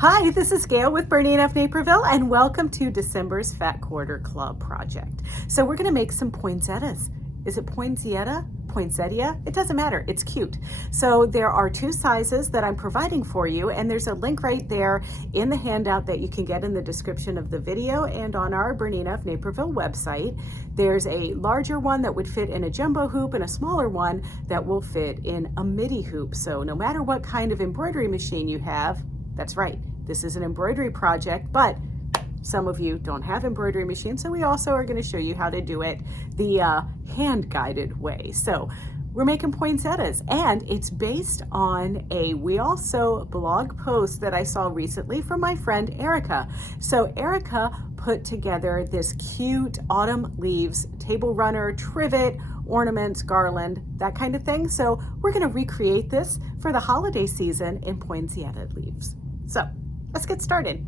Hi, this is Gayle with BERNINA of Naperville, and welcome to December's Fat Quarter Club project. So we're going to make some poinsettias. Is it poinsettia? Poinsettia? It doesn't matter. It's cute. So there are two sizes that I'm providing for you, and there's a link right there in the handout that you can get in the description of the video and on our BERNINA of Naperville website. There's a larger one that would fit in a jumbo hoop and a smaller one that will fit in a midi hoop. So no matter what kind of embroidery machine you have, that's right, this is an embroidery project, but some of you don't have embroidery machines, so we also are going to show you how to do it the hand-guided way. So we're making poinsettias, and it's based on a We Also blog post that I saw recently from my friend Erika. So Erika put together this cute autumn leaves table runner, trivet, ornaments, garland, that kind of thing. So we're going to recreate this for the holiday season in poinsettia leaves. So let's get started.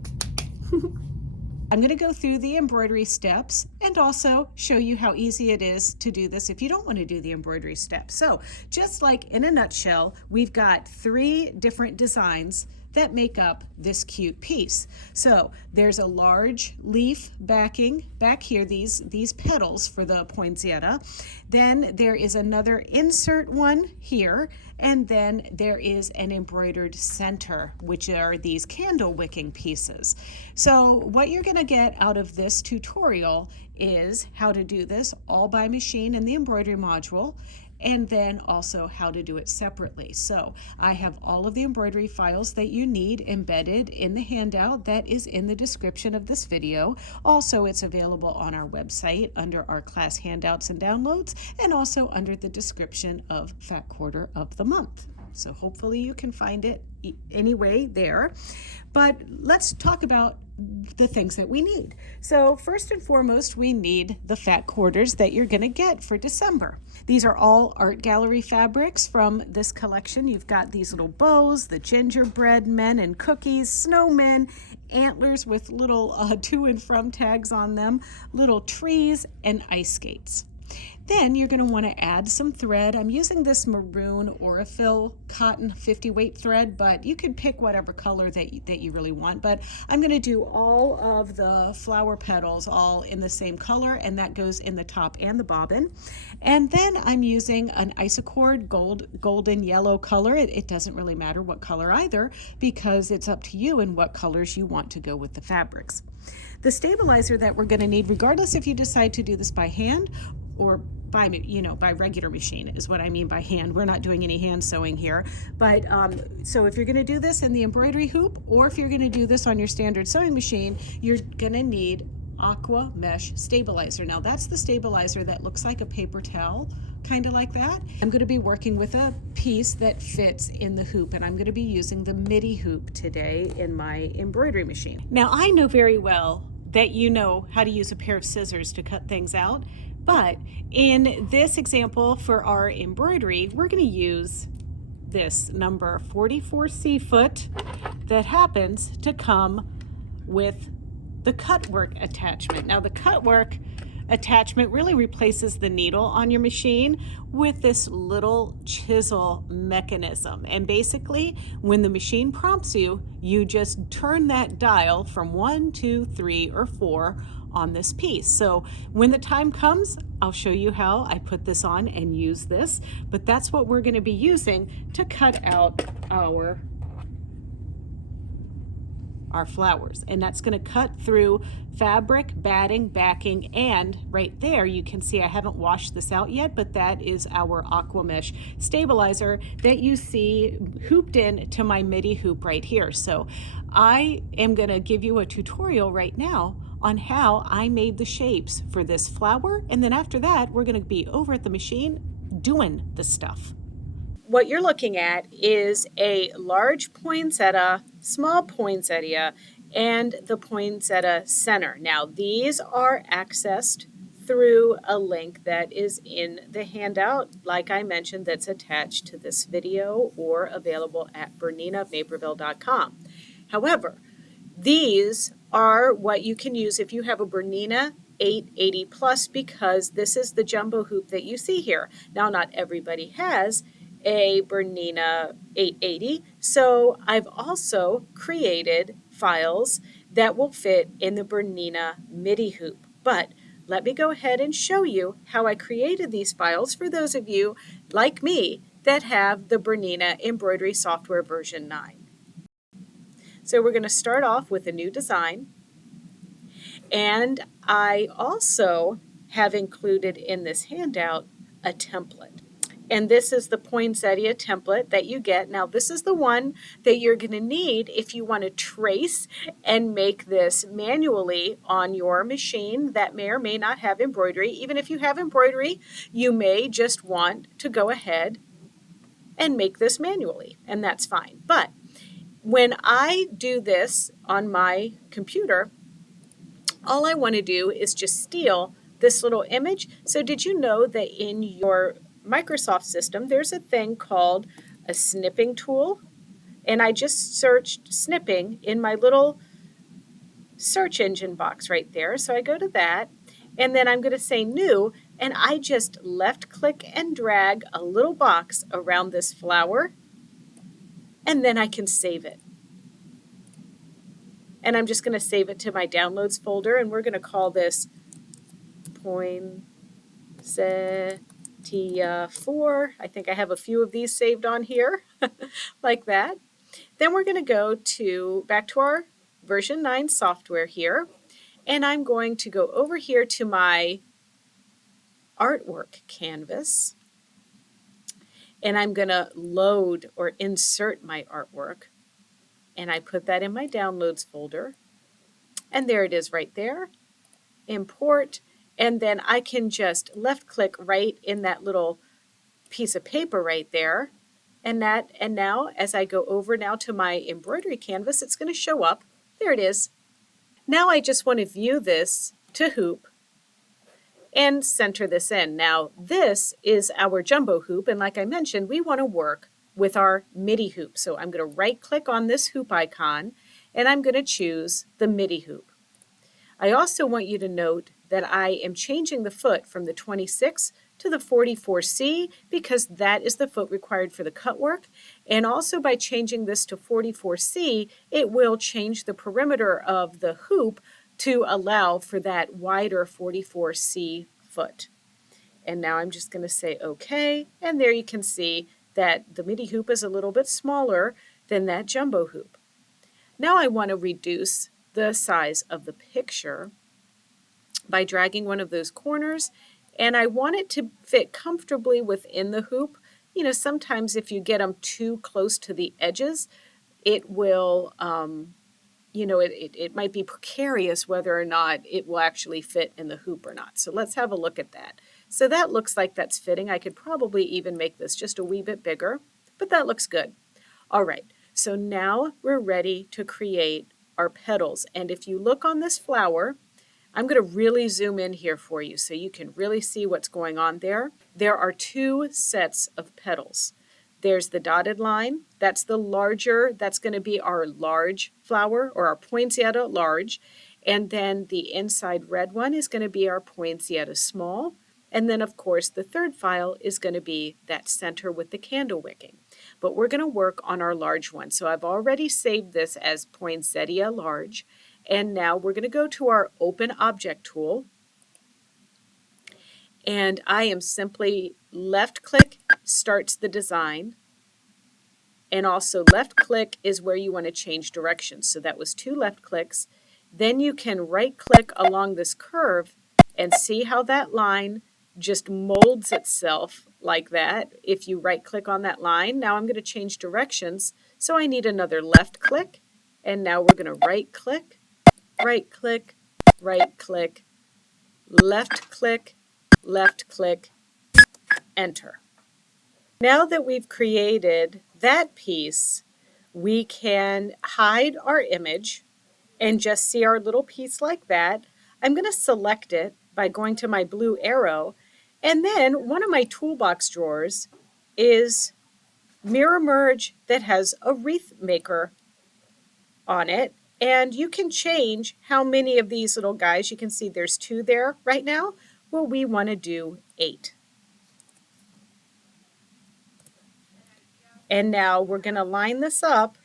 I'm going to go through the embroidery steps and also show you how easy it is to do this if you don't want to do the embroidery steps. So just like in a nutshell, we've got 3 different designs that make up this cute piece. So there's a large leaf backing back here, these petals for the poinsettia. Then there is another insert one here, and then there is an embroidered center, which are these candle wicking pieces. So what you're going to get out of this tutorial is how to do this all by machine in the embroidery module, and then also how to do it separately. So I have all of the embroidery files that you need embedded in the handout that is in the description of this video. Also, it's available on our website under our class handouts and downloads, and also under the description of Fat Quarter of the Month. So hopefully you can find it anyway there. But let's talk about the things that we need. So first and foremost, we need the fat quarters that you're going to get for December. These are all art gallery fabrics from this collection. You've got these little bows, the gingerbread men and cookies, snowmen, antlers with little to and from tags on them, little trees, and ice skates. Then you're going to want to add some thread. I'm using this maroon Aurifil cotton 50 weight thread, but you can pick whatever color that you really want. But I'm going to do all of the flower petals all in the same color, and that goes in the top and the bobbin. And then I'm using an Isocord golden yellow color. It doesn't really matter what color either, because it's up to you and what colors you want to go with the fabrics. The stabilizer that we're going to need, regardless if you decide to do this by hand or by regular machine, is what I mean by hand. We're not doing any hand sewing here. But so if you're going to do this in the embroidery hoop, or if you're going to do this on your standard sewing machine, you're going to need aqua mesh stabilizer. Now that's the stabilizer that looks like a paper towel, kind of like that. I'm going to be working with a piece that fits in the hoop, and I'm going to be using the midi hoop today in my embroidery machine. Now I know very well that you know how to use a pair of scissors to cut things out, but in this example for our embroidery, we're going to use this number 44C foot that happens to come with the cut work attachment. Now the cut work attachment really replaces the needle on your machine with this little chisel mechanism. And basically, when the machine prompts you, you just turn that dial from 1, 2, 3, or 4 on this piece. So when the time comes, I'll show you how I put this on and use this, but that's what we're going to be using to cut out our flowers, and that's going to cut through fabric, batting, backing, and right there you can see I haven't washed this out yet, but that is our aqua mesh stabilizer that you see hooped in to my midi hoop right here. So I am going to give you a tutorial right now on how I made the shapes for this flower, and then after that we're going to be over at the machine doing the stuff. What you're looking at is a large poinsettia, small poinsettia, and the poinsettia center. Now these are accessed through a link that is in the handout, like I mentioned, that's attached to this video or available at BERNINAofNaperville.com. However, these are what you can use if you have a BERNINA 880 plus, because this is the jumbo hoop that you see here. Now, not everybody has a BERNINA 880. So I've also created files that will fit in the BERNINA MIDI hoop. But let me go ahead and show you how I created these files for those of you like me that have the BERNINA Embroidery Software version 9. So we're going to start off with a new design. And I also have included in this handout a template. And this is the poinsettia template that you get. Now, this is the one that you're going to need if you want to trace and make this manually on your machine that may or may not have embroidery. Even if you have embroidery, you may just want to go ahead and make this manually, and that's fine. But when I do this on my computer, all I want to do is just steal this little image. So did you know that in your Microsoft system, there's a thing called a snipping tool? And I just searched snipping in my little search engine box right there. So I go to that, and then I'm going to say new, and I just left click and drag a little box around this flower, and then I can save it. And I'm just going to save it to my downloads folder, and we're going to call this Poinsettia 4. I think I have a few of these saved on here, like that. Then we're going to go back to our version 9 software here, and I'm going to go over here to my artwork canvas, and I'm going to load or insert my artwork, and I put that in my downloads folder, and there it is right there. Import, and then I can just left click right in that little piece of paper right there, and now as I go over now to my embroidery canvas, it's going to show up. There it is. Now I just want to view this to hoop and center this in. Now this is our jumbo hoop, and like I mentioned, we want to work with our MIDI hoop. So I'm going to right click on this hoop icon, and I'm going to choose the MIDI hoop. I also want you to note that I am changing the foot from the 26 to the 44C because that is the foot required for the cut work. And also by changing this to 44C, it will change the perimeter of the hoop to allow for that wider 44C foot. And now I'm just going to say OK, and there you can see that the MIDI hoop is a little bit smaller than that jumbo hoop. Now I want to reduce the size of the picture by dragging one of those corners, and I want it to fit comfortably within the hoop. You know, sometimes if you get them too close to the edges, it will, it might be precarious whether or not it will actually fit in the hoop or not. So let's have a look at that. So that looks like that's fitting. I could probably even make this just a wee bit bigger, but that looks good. All right, so now we're ready to create our petals. And if you look on this flower, I'm going to really zoom in here for you so you can really see what's going on there. There are two sets of petals. There's the dotted line, that's the larger, that's going to be our large flower or our poinsettia large. And then the inside red one is going to be our poinsettia small. And then of course the third file is going to be that center with the candle wicking. But we're going to work on our large one. So I've already saved this as poinsettia large. And now we're going to go to our open object tool. And I am simply left click starts the design. And also left click is where you want to change directions. So that was 2 left clicks. Then you can right click along this curve and see how that line just molds itself like that. If you right click on that line, now I'm going to change directions. So I need another left click. And now we're going to right click, right click, right click, left click, enter. Now that we've created that piece, we can hide our image and just see our little piece like that. I'm going to select it by going to my blue arrow, and then one of my toolbox drawers is Mirror Merge that has a wreath maker on it, and you can change how many of these little guys. You can see there's 2 there right now. Well, we want to do 8. And now we're going to line this up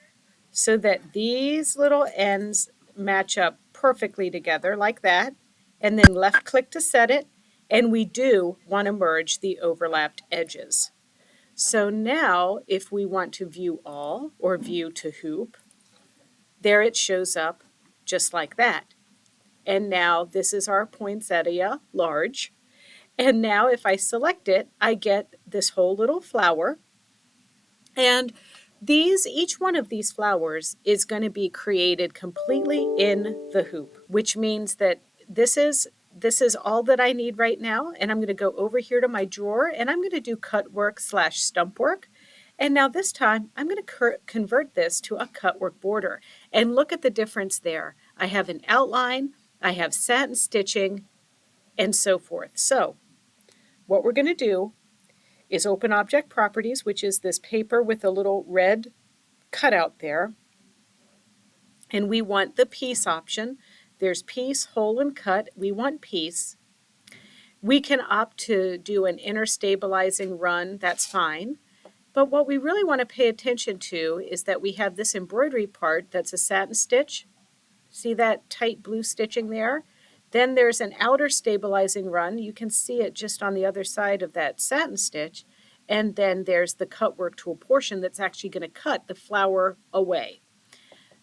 so that these little ends match up perfectly together like that. And then left click to set it. And we do want to merge the overlapped edges. So now if we want to view all or view to hoop, there it shows up just like that. And now this is our poinsettia large. And now if I select it, I get this whole little flower. And each one of these flowers is going to be created completely in the hoop, which means that this is all that I need right now. And I'm going to go over here to my drawer and I'm going to do cut work / stump work. And now this time I'm going to convert this to a cut work border. And look at the difference there. I have an outline, I have satin stitching, and so forth. So what we're going to do is open Object Properties, which is this paper with a little red cutout there. And we want the piece option. There's piece, hole, and cut. We want piece. We can opt to do an inner stabilizing run. That's fine. But what we really want to pay attention to is that we have this embroidery part that's a satin stitch. See that tight blue stitching there? Then there's an outer stabilizing run. You can see it just on the other side of that satin stitch. And then there's the cut work tool portion that's actually going to cut the flower away.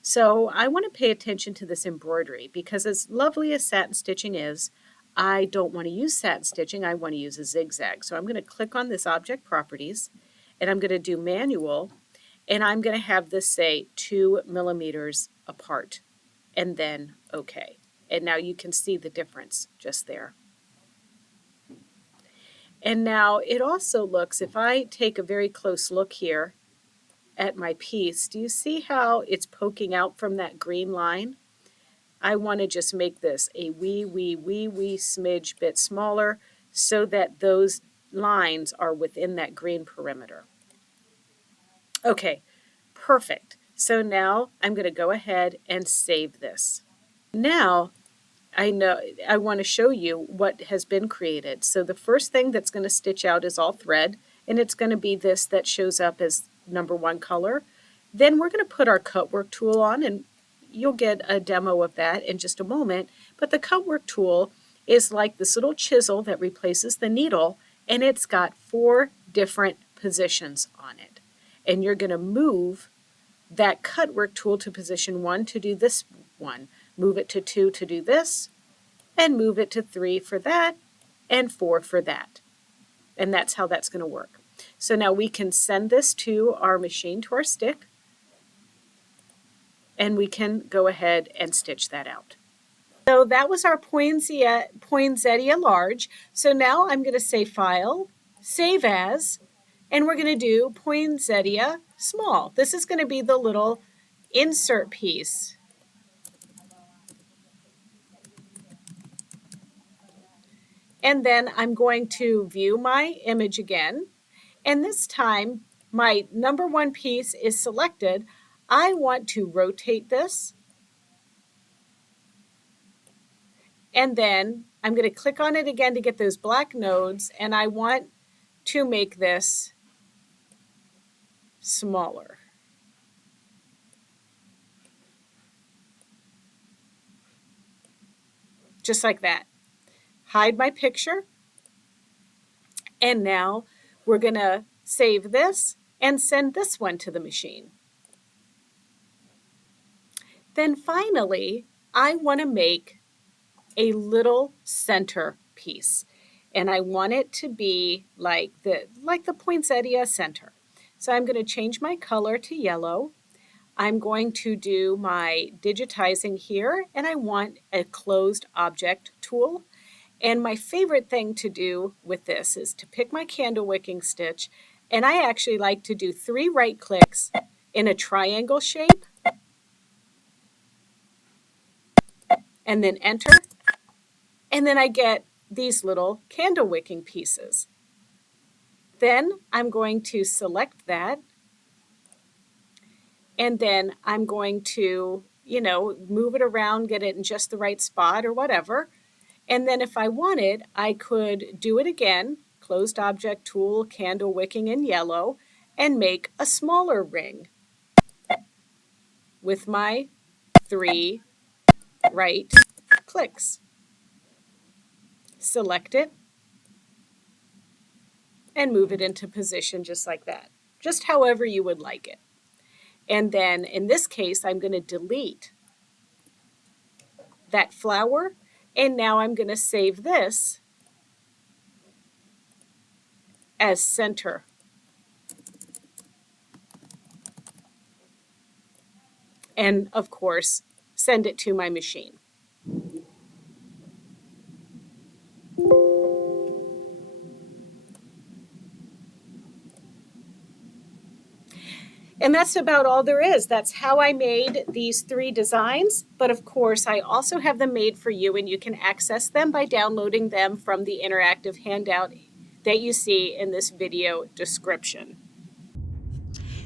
So I want to pay attention to this embroidery because as lovely as satin stitching is, I don't want to use satin stitching. I want to use a zigzag. So I'm going to click on this Object Properties and I'm going to do Manual and I'm going to have this say 2 millimeters apart and then OK. And now you can see the difference just there. And now it also looks, if I take a very close look here at my piece, do you see how it's poking out from that green line? I want to just make this a wee smidge bit smaller so that those lines are within that green perimeter. Okay, perfect. So now I'm going to go ahead and save this. Now I want to show you what has been created. So the first thing that's going to stitch out is all thread, and it's going to be this that shows up as number 1 color. Then we're going to put our cut work tool on, and you'll get a demo of that in just a moment. But the cut work tool is like this little chisel that replaces the needle, and it's got 4 different positions on it. And you're going to move that cut work tool to position 1 to do this one. Move it to 2 to do this, and move it to 3 for that, and 4 for that. And that's how that's going to work. So now we can send this to our machine, to our stick, and we can go ahead and stitch that out. So that was our poinsettia large. So now I'm going to say File, Save As, and we're going to do poinsettia small. This is going to be the little insert piece. And then I'm going to view my image again. And this time, my number 1 piece is selected. I want to rotate this. And then I'm going to click on it again to get those black nodes. And I want to make this smaller. Just like that. Hide my picture. And now we're going to save this and send this one to the machine. Then finally, I want to make a little center piece. And I want it to be like the poinsettia center. So I'm going to change my color to yellow. I'm going to do my digitizing here, and I want a closed object tool. And my favorite thing to do with this is to pick my candle wicking stitch, and I actually like to do 3 right clicks in a triangle shape, and then enter, and then I get these little candle wicking pieces. Then I'm going to select that, and then I'm going to, move it around, get it in just the right spot or whatever. And then if I wanted, I could do it again, closed object tool, candle wicking in yellow, and make a smaller ring with my 3 right clicks. Select it and move it into position just like that, just however you would like it. And then in this case, I'm going to delete that flower, and now I'm going to save this as center. And of course, send it to my machine. And that's about all there is. That's how I made these 3 designs. But of course, I also have them made for you, and you can access them by downloading them from the interactive handout that you see in this video description.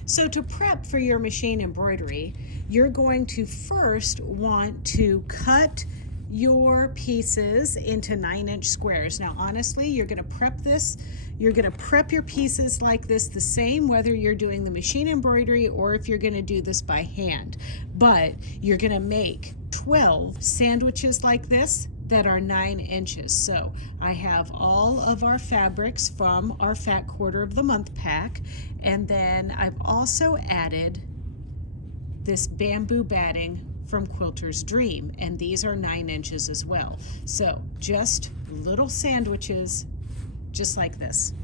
So to prep for your machine embroidery, you're going to first want to cut your pieces into 9-inch squares. Now, honestly, you're going to prep this. You're going to prep your pieces like this the same whether you're doing the machine embroidery or if you're going to do this by hand. But you're going to make 12 sandwiches like this that are 9 inches. So I have all of our fabrics from our Fat Quarter of the Month pack, and then I've also added this bamboo batting from Quilter's Dream, and these are 9 inches as well. So just little sandwiches just like this.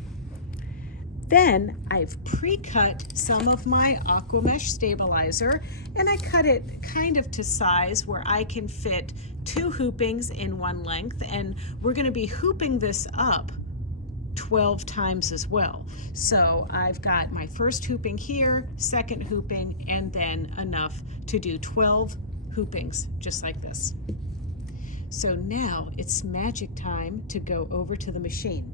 Then I've pre-cut some of my aqua mesh stabilizer, and I cut it kind of to size where I can fit 2 hoopings in one length, and we're going to be hooping this up 12 times as well. So I've got my first hooping here, second hooping, and then enough to do 12 hoopings just like this. So now it's magic time to go over to the machine.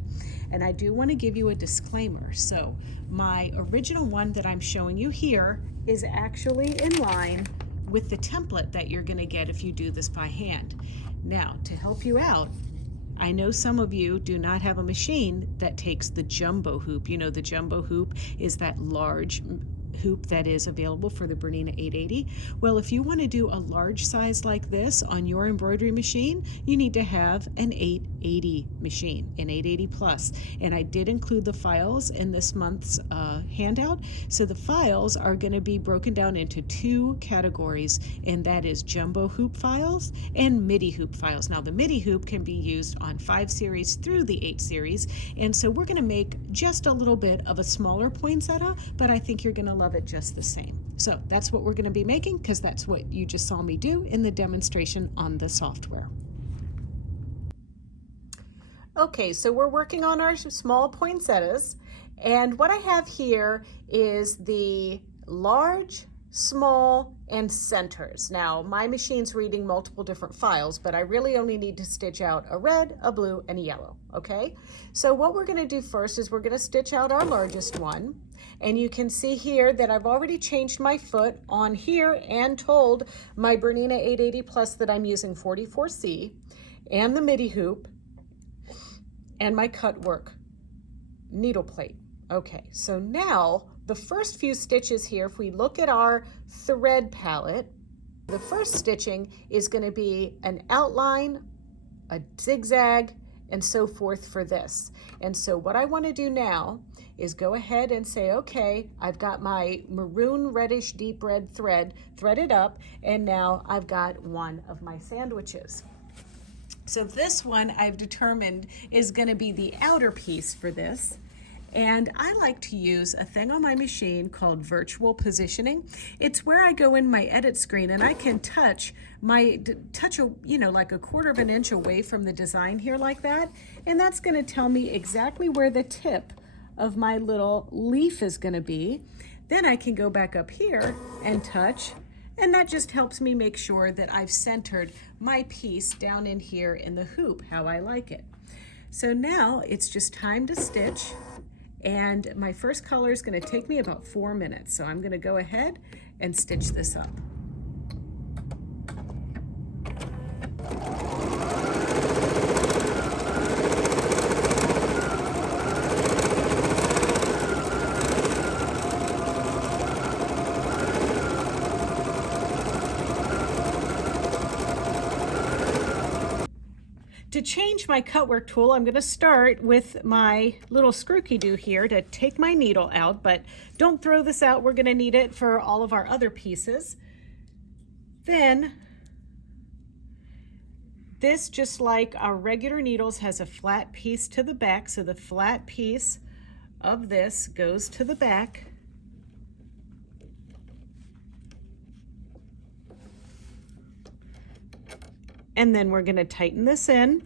And I do want to give you a disclaimer. So my original one that I'm showing you here is actually in line with the template that you're going to get if you do this by hand. Now, to help you out, I know some of you do not have a machine that takes the jumbo hoop. You know, the jumbo hoop is that large hoop that is available for the BERNINA 880. Well, if you want to do a large size like this on your embroidery machine, you need to have an 880 machine, an 880 plus. And I did include the files in this month's handout. So the files are going to be broken down into 2 categories, and that is jumbo hoop files and midi hoop files. Now, the midi hoop can be used on 5 series through the 8 series, and so we're going to make just a little bit of a smaller poinsettia, but I think you're going to love it just the same. So that's what we're going to be making, because that's what you just saw me do in the demonstration on the software. Okay, so we're working on our small poinsettias, and what I have here is the large, small, and centers. Now, my machine's reading multiple different files, but I really only need to stitch out a red, a blue, and a yellow, okay? So what we're going to do first is we're going to stitch out our largest one, and you can see here that I've already changed my foot on here and told my BERNINA 880 Plus that I'm using 44C, and the midi hoop, and my cut work needle plate. Okay, so now the first few stitches here, if we look at our thread palette, the first stitching is going to be an outline, a zigzag, and so forth for this. And so what I want to do now is go ahead and say, okay, I've got my maroon reddish deep red thread threaded up, and now I've got one of my sandwiches. So this one I've determined is going to be the outer piece for this. And I like to use a thing on my machine called virtual positioning. It's where I go in my edit screen and I can touch like a quarter of an inch away from the design here like that. And that's going to tell me exactly where the tip of my little leaf is going to be. Then I can go back up here and touch, and that just helps me make sure that I've centered my piece down in here in the hoop how I like it. So now it's just time to stitch. And my first color is going to take me about 4 minutes. So I'm going to go ahead and stitch this up. To change my cutwork tool, I'm going to start with my little screw-key-doo here to take my needle out, but don't throw this out. We're going to need it for all of our other pieces. Then this, just like our regular needles, has a flat piece to the back, so the flat piece of this goes to the back. And then we're going to tighten this in.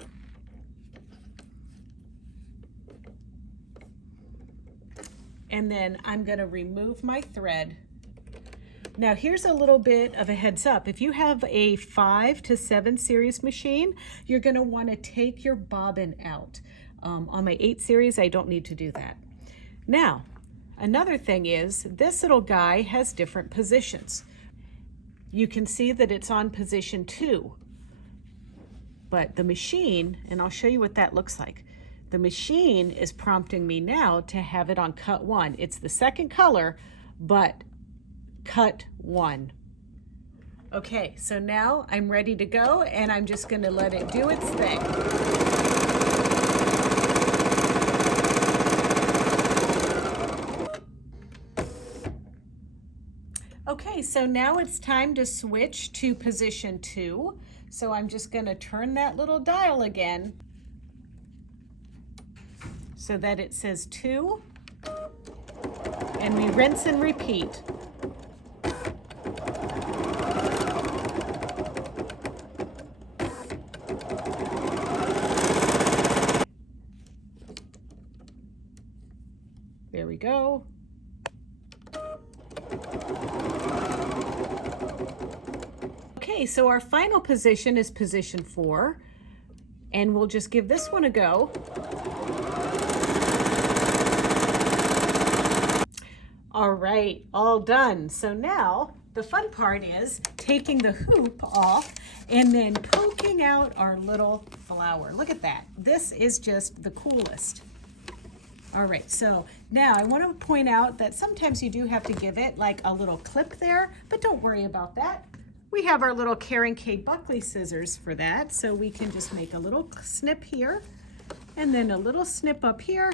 And then I'm going to remove my thread. Now here's a little bit of a heads up. If you have a 5 to 7 series machine, you're going to want to take your bobbin out. On my 8 series, I don't need to do that. Now, another thing is this little guy has different positions. You can see that it's on position 2. But the machine, and I'll show you what that looks like. The machine is prompting me now to have it on cut 1. It's the second color, but cut 1. Okay, so now I'm ready to go, and I'm just going to let it do its thing. Okay, so now it's time to switch to position 2. So I'm just going to turn that little dial again so that it says 2, and we rinse and repeat. There we go. Okay, so our final position is position 4, and we'll just give this one a go. All right, all done. So now the fun part is taking the hoop off and then poking out our little flower. Look at that. This is just the coolest. All right, so now I want to point out that sometimes you do have to give it like a little clip there, but don't worry about that. We have our little Karen K. Buckley scissors for that, so we can just make a little snip here and then a little snip up here.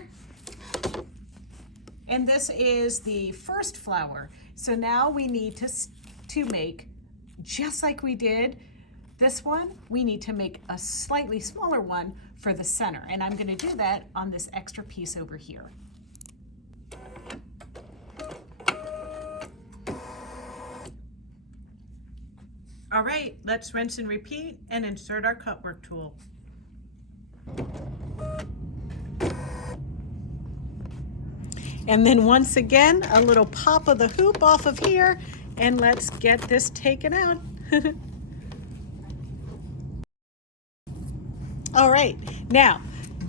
And this is the first flower. So now we need to make, just like we did this one, we need to make a slightly smaller one for the center. And I'm going to do that on this extra piece over here. All right, let's rinse and repeat and insert our cutwork tool. And then once again, a little pop of the hoop off of here, and let's get this taken out. All right, now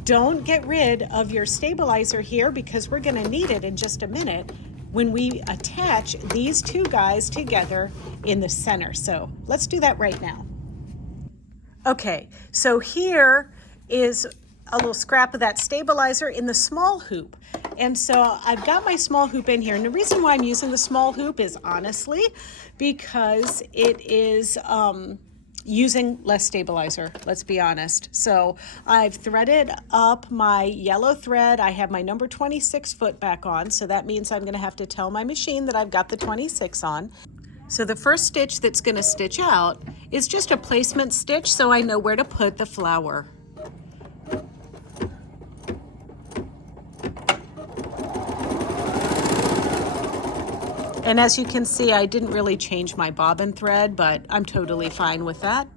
don't get rid of your stabilizer here because we're gonna need it in just a minute when we attach these two guys together in the center. So let's do that right now. Okay, so here is a little scrap of that stabilizer in the small hoop. And so I've got my small hoop in here. And the reason why I'm using the small hoop is honestly because it is using less stabilizer, let's be honest. So I've threaded up my yellow thread. I have my number 26 foot back on. So that means I'm gonna have to tell my machine that I've got the 26 on. So the first stitch that's gonna stitch out is just a placement stitch so I know where to put the flower. And as you can see, I didn't really change my bobbin thread, but I'm totally fine with that.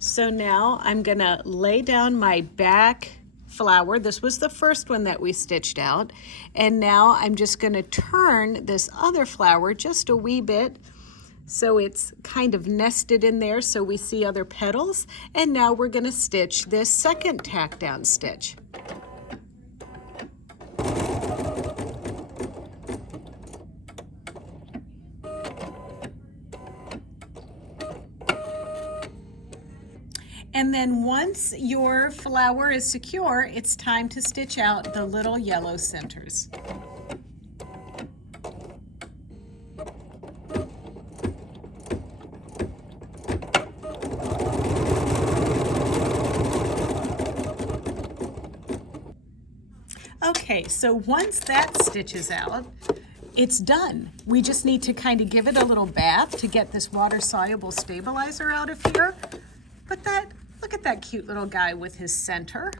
So now I'm gonna lay down my back flower. This was the first one that we stitched out. And now I'm just gonna turn this other flower just a wee bit so it's kind of nested in there so we see other petals. And now we're gonna stitch this second tack down stitch. And then once your flower is secure, it's time to stitch out the little yellow centers. Okay, so once that stitches out, it's done. We just need to kind of give it a little bath to get this water-soluble stabilizer out of here. But look at that cute little guy with his center.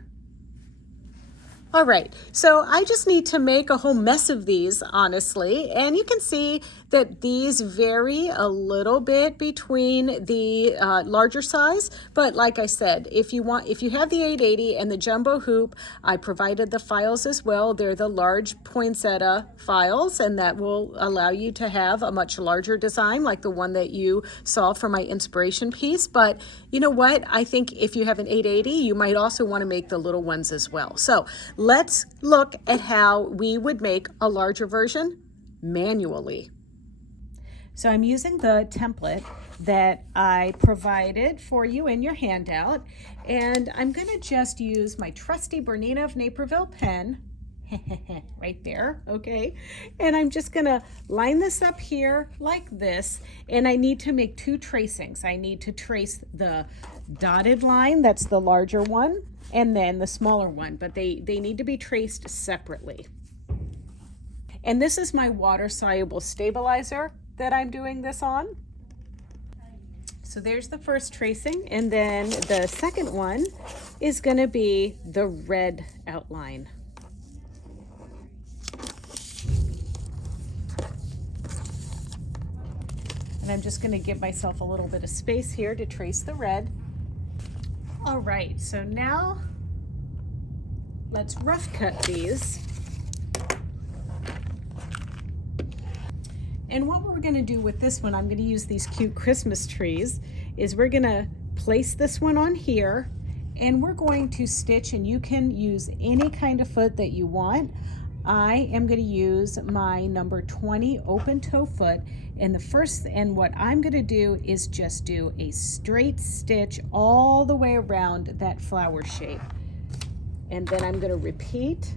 All right, so I just need to make a whole mess of these, honestly, and you can see that these vary a little bit between the larger size, but like I said, if you have the 880 and the jumbo hoop, I provided the files as well. They're the large poinsettia files, and that will allow you to have a much larger design like the one that you saw for my inspiration piece. But you know what? I think if you have an 880, you might also want to make the little ones as well. So let's look at how we would make a larger version manually. So I'm using the template that I provided for you in your handout, and I'm going to just use my trusty BERNINA of Naperville pen right there, okay? And I'm just going to line this up here like this, and I need to make two tracings. I need to trace the dotted line, that's the larger one, and then the smaller one, but they need to be traced separately. And this is my water-soluble stabilizer that I'm doing this on. So there's the first tracing, and then the second one is going to be the red outline. And I'm just going to give myself a little bit of space here to trace the red. All right, so now let's rough cut these. And what we're going to do with this one, I'm going to use these cute Christmas trees, is we're going to place this one on here, and we're going to stitch, and you can use any kind of foot that you want. I am going to use my number 20 open toe foot, and what I'm going to do is just do a straight stitch all the way around that flower shape. And then I'm going to repeat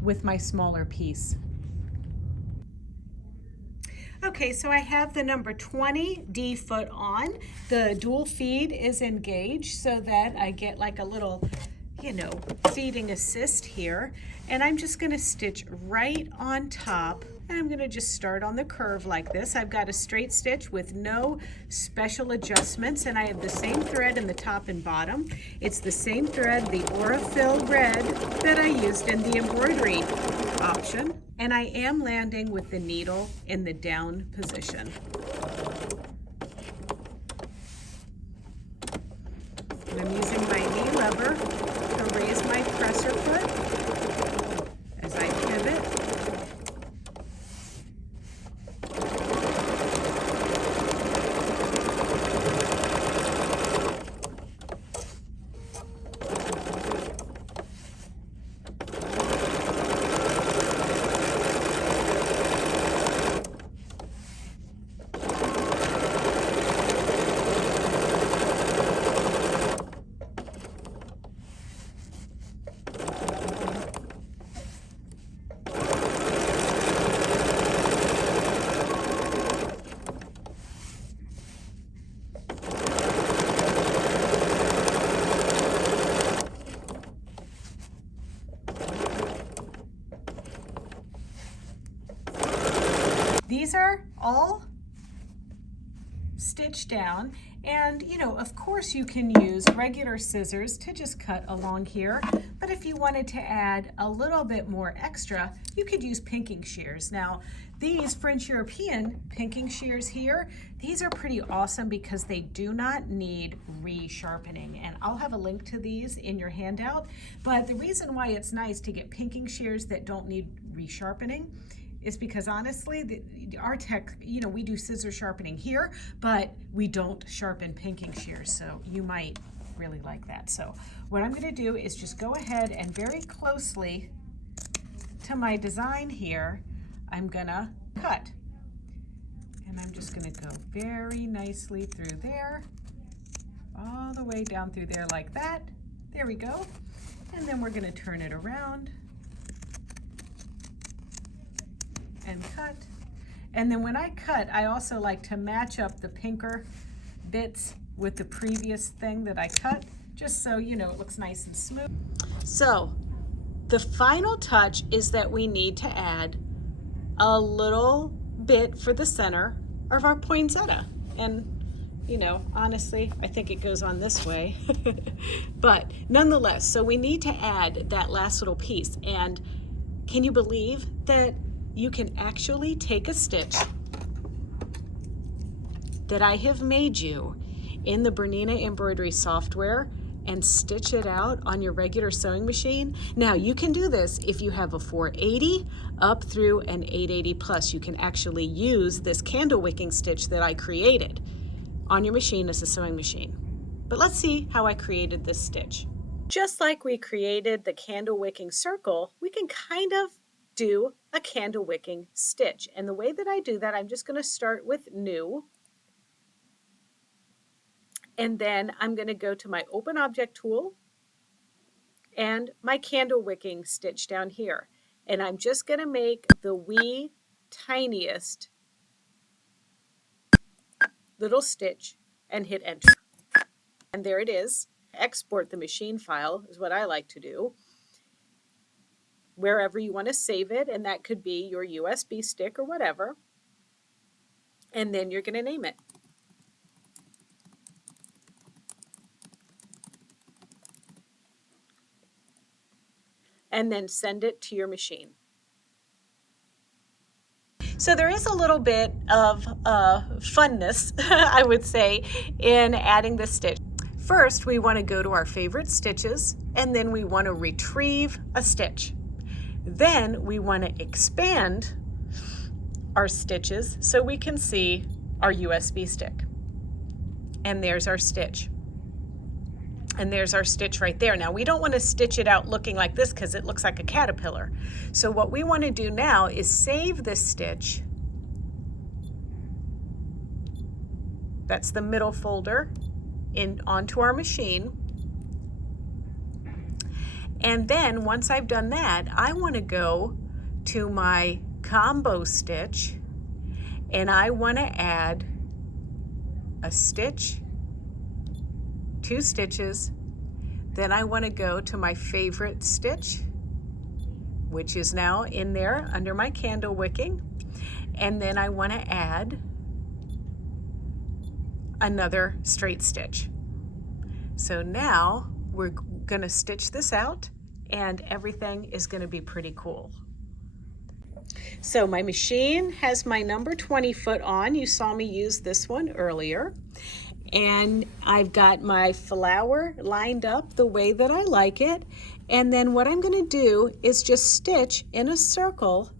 with my smaller piece. Okay, so I have the number 20 D foot on. The dual feed is engaged so that I get like a little, feeding assist here. And I'm just gonna stitch right on top, and I'm gonna just start on the curve like this. I've got a straight stitch with no special adjustments, and I have the same thread in the top and bottom. It's the same thread, the Aurifil red, that I used in the embroidery option. And I am landing with the needle in the down position. And I'm using my knee lever to raise my presser foot as I pivot. These are all stitched down, and of course you can use regular scissors to just cut along here, but if you wanted to add a little bit more extra, you could use pinking shears. Now these French European pinking shears here, these are pretty awesome because they do not need resharpening, and I'll have a link to these in your handout. But the reason why it's nice to get pinking shears that don't need resharpening is because honestly, our tech, we do scissor sharpening here, but we don't sharpen pinking shears, so you might really like that. So what I'm going to do is just go ahead and very closely to my design here, I'm going to cut. And I'm just going to go very nicely through there, all the way down through there like that. There we go. And then we're going to turn it around and cut. And then when I cut, I also like to match up the pinker bits with the previous thing that I cut, just so you know it looks nice and smooth. So the final touch is that we need to add a little bit for the center of our poinsettia. And you know, honestly, I think it goes on this way. But nonetheless, so we need to add that last little piece. And can you believe that you can actually take a stitch that I have made you in the BERNINA Embroidery Software and stitch it out on your regular sewing machine? Now, you can do this if you have a 480 up through an 880 plus. You can actually use this candle wicking stitch that I created on your machine as a sewing machine. But let's see how I created this stitch. Just like we created the candle wicking circle, we can kind of do a candle wicking stitch. And the way that I do that, I'm just going to start with new. And then I'm going to go to my open object tool and my candle wicking stitch down here. And I'm just going to make the wee tiniest little stitch and hit enter. And there it is. Export the machine file is what I like to do, wherever you want to save it, and that could be your USB stick or whatever. And then you're going to name it. And then send it to your machine. So there is a little bit of funness, I would say, in adding the stitch. First, we want to go to our favorite stitches, and then we want to retrieve a stitch. Then we want to expand our stitches so we can see our USB stick. And there's our stitch. And there's our stitch right there. Now, we don't want to stitch it out looking like this because it looks like a caterpillar. So what we want to do now is save this stitch. That's the middle folder onto our machine. And then once I've done that, I want to go to my combo stitch and I want to add a stitch, 2 stitches, then I want to go to my favorite stitch, which is now in there under my candle wicking, and then I want to add another straight stitch. So now we're going to stitch this out and everything is going to be pretty cool. So my machine has my number 20 foot on. You saw me use this one earlier. And I've got my flower lined up the way that I like it. And then what I'm going to do is just stitch in a circle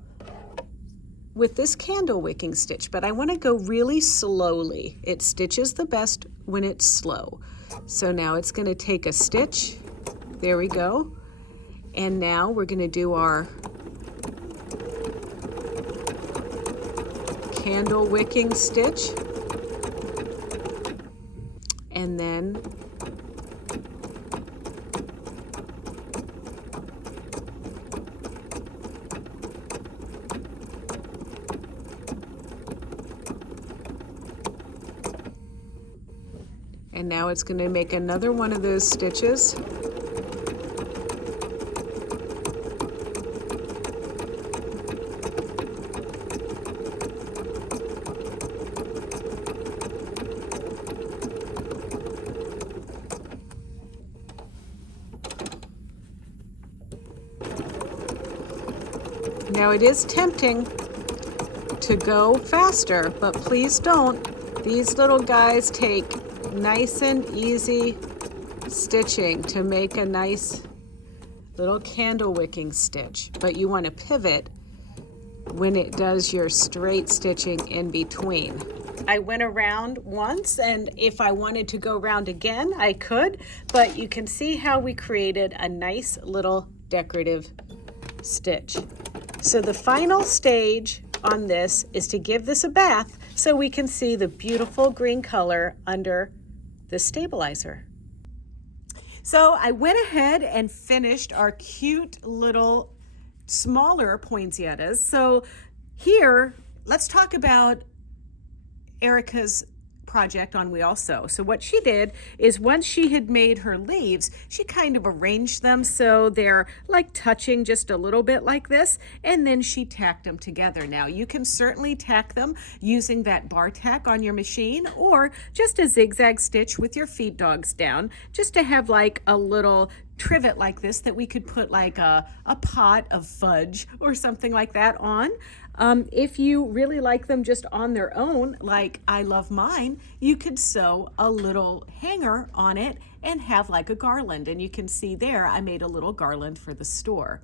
with this candle wicking stitch, but I want to go really slowly. It stitches the best when it's slow. So now it's going to take a stitch. There we go. And now we're going to do our candle wicking stitch. And then now it's going to make another one of those stitches. Now it is tempting to go faster, but please don't. These little guys take nice and easy stitching to make a nice little candle wicking stitch, but you want to pivot when it does your straight stitching in between. I went around once, and if I wanted to go around again, I could, but you can see how we created a nice little decorative stitch. So the final stage on this is to give this a bath so we can see the beautiful green color under the stabilizer. So I went ahead and finished our cute little smaller poinsettias. So here, let's talk about Erika's project on We All Sew. So what she did is once she had made her leaves, she kind of arranged them so they're like touching just a little bit like this, and then she tacked them together. Now you can certainly tack them using that bar tack on your machine, or just a zigzag stitch with your feed dogs down, just to have like a little trivet like this that we could put like a pot of fudge or something like that on. If you really like them just on their own, like I love mine, you could sew a little hanger on it and have like a garland. And you can see there, I made a little garland for the store.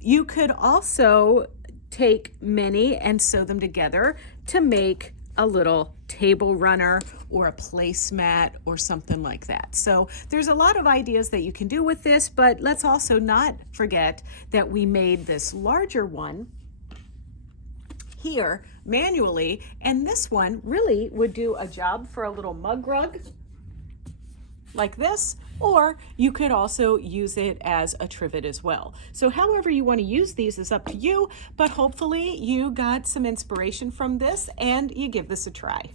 You could also take many and sew them together to make a little table runner or a placemat or something like that. So there's a lot of ideas that you can do with this, but let's also not forget that we made this larger one here manually, and this one really would do a job for a little mug rug like this, or you could also use it as a trivet as well. So however you want to use these is up to you, but hopefully you got some inspiration from this and you give this a try.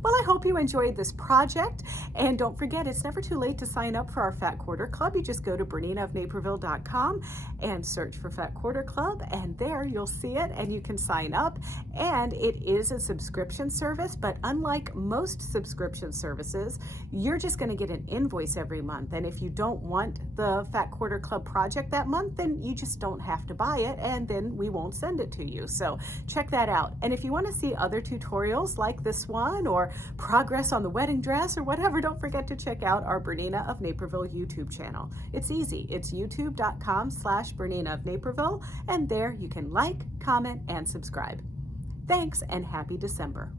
Well, I hope you enjoyed this project, and don't forget, it's never too late to sign up for our Fat Quarter Club. You just go to BERNINAofNaperville.com and search for Fat Quarter Club, and there you'll see it and you can sign up. And it is a subscription service, but unlike most subscription services, you're just going to get an invoice every month. And if you don't want the Fat Quarter Club project that month, then you just don't have to buy it, and then we won't send it to you. So check that out. And if you want to see other tutorials like this one, or progress on the wedding dress or whatever, don't forget to check out our BERNINA of Naperville YouTube channel. It's easy. It's youtube.com/BERNINA of Naperville, and there you can like, comment, and subscribe. Thanks, and happy December.